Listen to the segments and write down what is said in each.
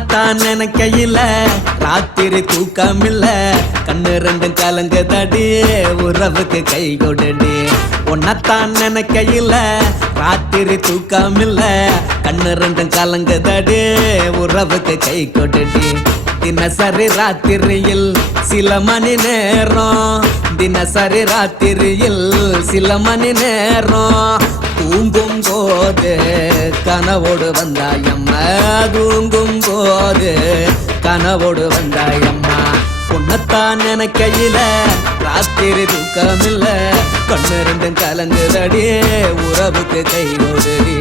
உன்னத்தான் நினைக்கையில ராத்திரி தூக்கமில்ல கண்ணு ரெண்டும் கலங்குதடி உறவுக்கு கை கொடுடி உன்னத்தான் நினைக்கையில ராத்திரி தூக்கமில்ல கண்ணு ரெண்டும் கலங்குதடி உறவுக்கு கை கொடுடி தினசரி ராத்திரியில் சில மணி நேரம் தினசரி ராத்திரியில் சில மணி நேரம் தூங்கும் போது கனவோடு வந்தாயம்மா தூங்கும் போது கனவோடு வந்தாயம்மா உன்னத்தான் நினைக்கையில ராத்திரி தூக்கமில்ல கண்ணு ரெண்டும் கலங்குதடி உறவுக்கு கை கொடுடி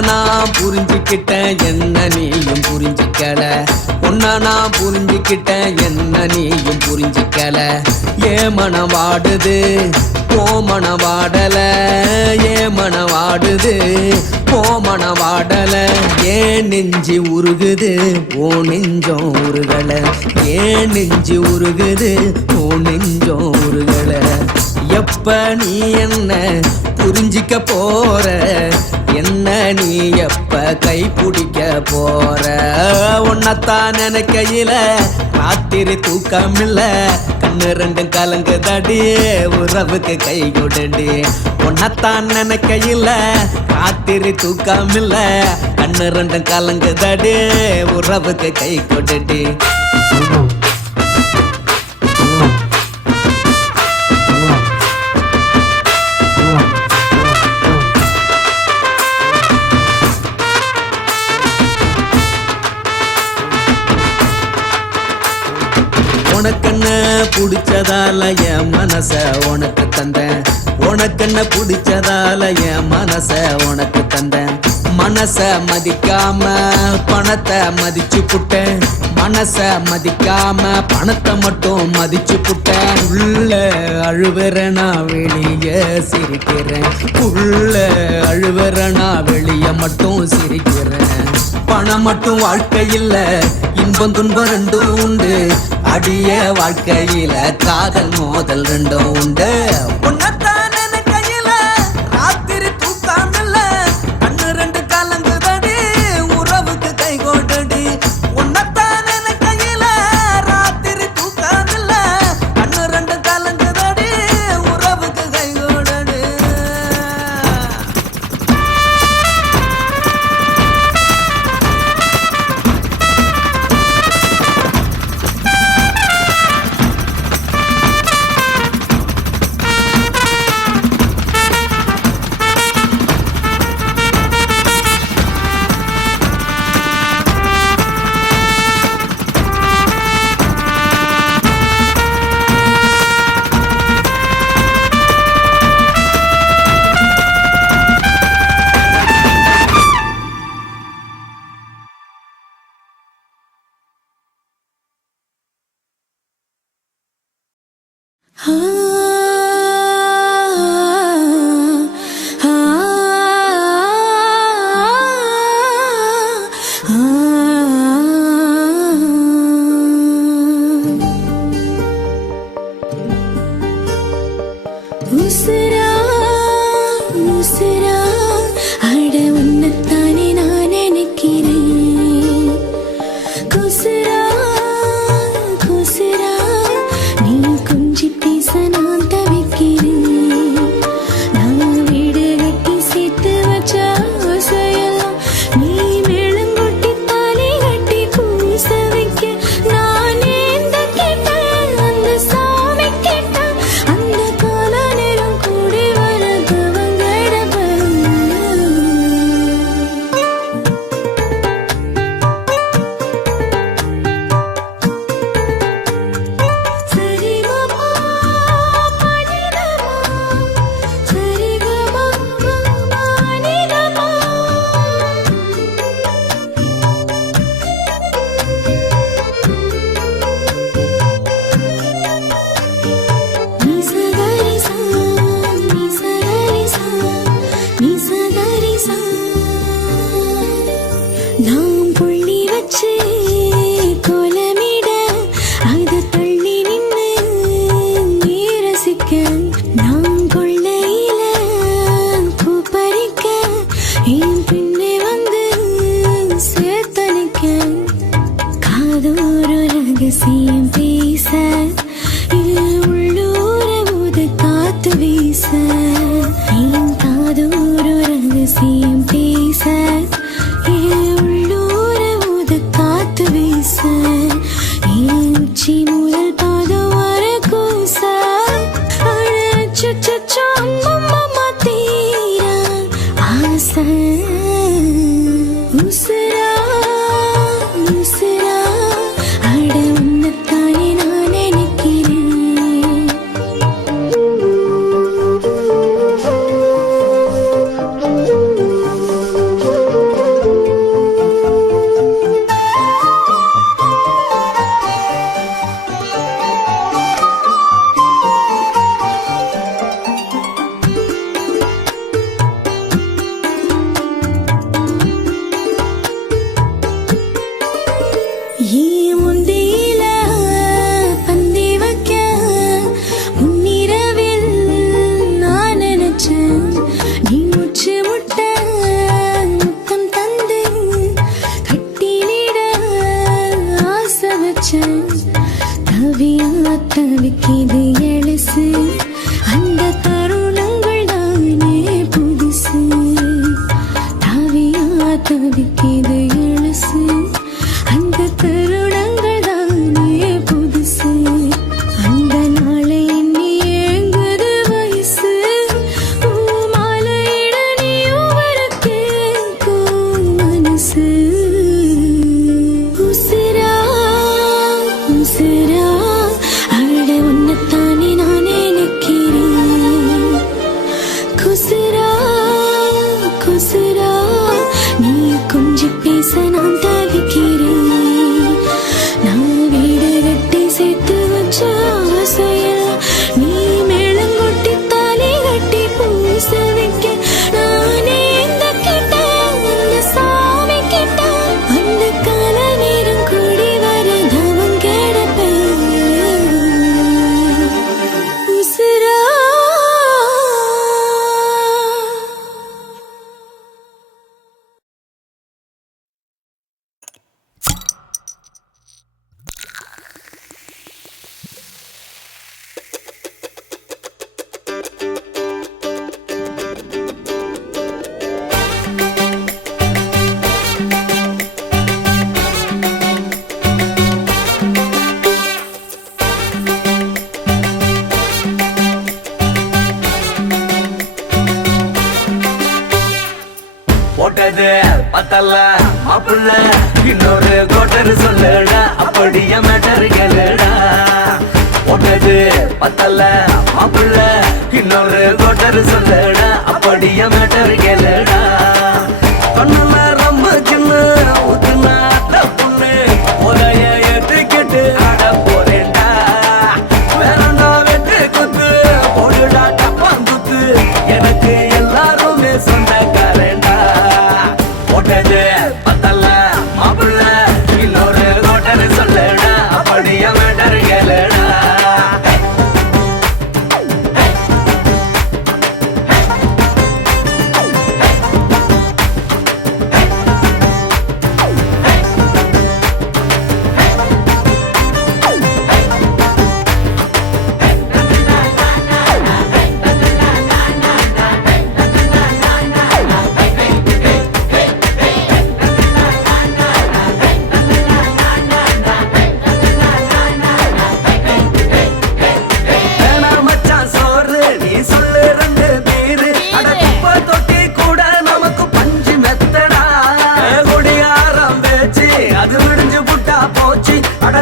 நான் புரிஞ்சுக்கிட்டேன் என்ன நீயும் புரிஞ்சிக்கல உன்ன நான் புரிஞ்சுக்கிட்டேன் என்ன நீயும் புரிஞ்சிக்கல ஏ மனம் வாடுது போ மனம் வாடல ஏ மனம் வாடுது போ மனம் வாடல ஏன் நெஞ்சு உருகுது ஓ நெஞ்சம் உருகல ஏன் நெஞ்சு உருகுது ஓ நெஞ்சம் உருகல எப்ப நீ என்ன புரிஞ்சிக்க போற என்ன நீ எப்ப கை பிடிக்க போற உன்னத்தான் நினைக்கையில ராத்திரி தூக்கமில்ல கண்ணு ரெண்டும் கலங்குதடி உறவுக்கு கை கொடுடி உன்னத்தான் நினைக்கையில ராத்திரி தூக்கமில்ல கண்ணு ரெண்டும் கலங்குதடி உறவுக்கு கை கொடுடி உனக்கென்ன பிடிச்சதால என் மனச உனக்கு தந்தேன் உனக்கென்ன பிடிச்சதால என் மனச உனக்கு தந்தேன் மனச மதிக்காம பணத்தை மதிச்சு புட்டேன் மனச மதிக்காம பணத்தை மட்டும் மதிச்சு புட்டேன் உள்ள அழுவுறனா வெளிய சிரிக்கிறேன் உள்ள அழுவுறனா வெளிய மட்டும் சிரிக்கிறேன் பணம் மட்டும் வாழ்க்கையில் இன்பம் துன்பம் ரெண்டும் உண்டு அடிய வாழ்க்கையில காதல் மோதல் ரெண்டும் உண்டு உன்னத்தான் நினைக்கையில ராத்திரி தூக்கமில்ல கண்ணு ரெண்டு கலங்குதடி உறவுக்கு கை கொடுடி உன்னத்தான் நினைக்கையில ராத்திரி தூக்கமில்ல கண்ணு ரெண்டு கலங்குதடி உறவுக்கு கை கொடுடி அந்த கால நேரம் கூட நான் கொள்ளையில பூ பறிக்க என் பின்னே வந்து சேர்த்தனிக்க காதோர ரகசியம் பேச உள்ளூர ஊது காத்து வீச என் காதோர ரகசியம் பேச உள்ளூர ஊது காத்து வீச என் உச்சி முதல் பாதம் வர கூச அம்மா தீரா ஆசை உசுரா உசுரா அட உன்னத்தானே நான் நினைக்கிறேன். ஏன் முந்தியில பந்தி வைக்க முன்னிரவில் நான் நினைச்சேன். நீ முச்சு முட்ட முத்தம் தந்து கட்டிலிட ஆசை வச்சேன். தவியா தவிக்கிது எழசு அந்த தருணங்கள் தானே புதுசு. தவியா தவிக்கிது எழசு அந்த தருணங்கள் தானே புதுசு. அந்த நாளை எண்ணி ஏங்குது வயசு. மாலையிட நீயும் வர கேட்கும் மனசு. உசிரா உசிரா அட உன்னத்தானே நான் நினைக்கிறேன். குசிரா குசிரா நீ கொஞ்சம் பேச நான் தவிக்கிறேன். நான் வீடு கட்டி சேர்த்து வச்ச ஆசையெல்லாம் நீ மேளங்கொட்டி தாலி கட்டி பூச வைக்க நானே இந்த கிட்ட அந்த சாமி கிட்ட அந்த கால நேரம் கூடி வர தவம் கிடப்பேன். உசிரா போட்டது பத்தல்ல மாப்புள்ள இன்னொரு கோட்டர் சொல்லுடா அப்படியே மேட்டர் கேளுடா. போட்டது பத்தல்ல மாப்புள்ள இன்னொரு கோட்டர் சொல்லுடா அப்படியே மேட்டர் கேளுடா. கண்ணுல ரொம்ப சின்ன ஊத்துனா பொண்ணு ஒலைய ஏத்துக்கிட்டு ஆட போறேன்டா. வேறண்டா வெட்டு குத்து போடுடா டப்பாங்குத்து எனக்கு எல்லாருமே சொந்தக்காரன்டா. போட்டது பத்தல்ல மாப்புள்ள இன்னொரு கோட்டர் சொல்லுடா அப்படியே மேட்டர் கேளுடா.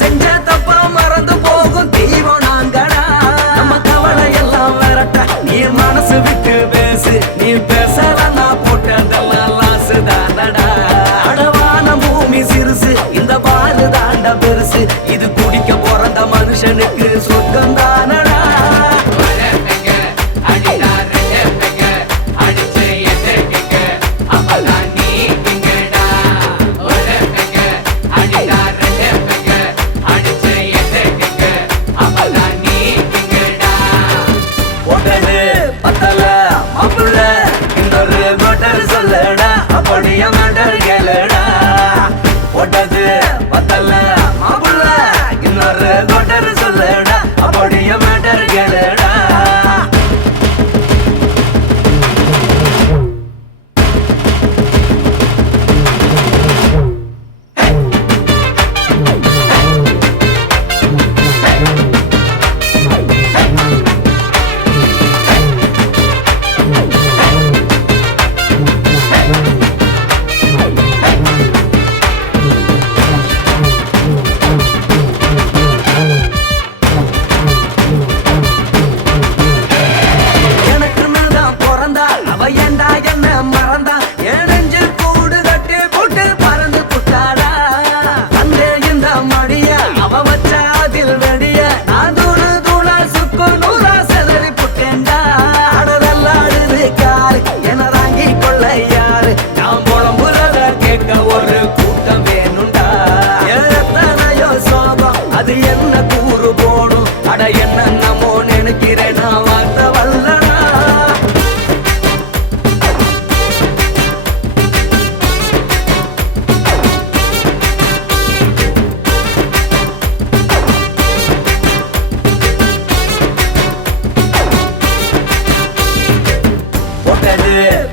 செஞ்ச தப்பா மறந்து போகும் தெய்வம் நாங்கடா. நம்ம கவலை எல்லாம் விரட்ட நீ மனசு விட்டு பேசு. நீ பேசலன்னா போட்டதெல்லாம் லாசு தானடா. அடவான பூமி சிறுசு இந்த பாலு தாண்ட பெருசு. இது குடிக்க பிறந்த மனுஷனுக்கு சொர்க்கம் தானடா.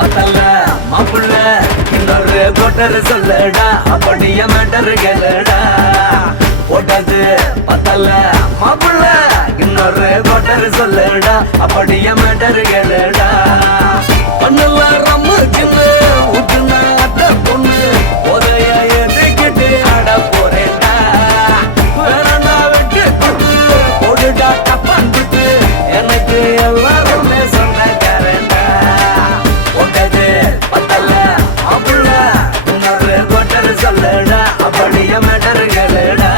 பத்தல மாப்புள்ள இன்னொரு கோட்டர் சொல்லடா அப்படியே மேட்டர் கேளுடா போட்டது பத்தல மாப்புள்ள இன்னொரு கோட்டர் சொல்லடா அப்படியே மேட்டர் கேளுடா பண்ணல ரம்மு சின்ன ஊத்துனா அட்ட பொண்ணு உதய எதுக்கிட்டு ஆட போறேன்டா வேறண்டா விட்டு கொண்டு போடுடா டப்பான் விட்டு எனக்கு எல்லாருமே சொந்தக்காரன்டா போட்டது பத்தல மாப்புள்ள இன்னொரு கோட்டர் சொல்லடா அப்படியே மேட்டர் கேளுடா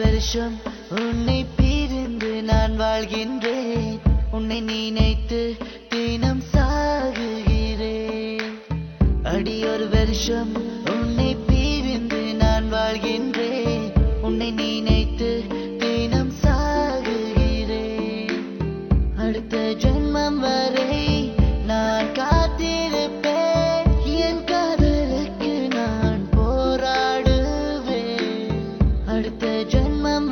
வருஷம் உன்னை பிரிந்து நான் வாழ்கின்றேன். உன்னை நினைத்து தினம் சாகுகிறேன். அடி ஒரு வருஷம் உன்னை பிரிந்து நான் வாழ்கின்றேன். உன்னை நினைத்து தினம் சாகுகிறேன். அடுத்த ஜென்மம் வரை நான் காத்திருப்பேன். என் காதலுக்கு நான் போராடுவேன். அடுத்த ஜென்மம்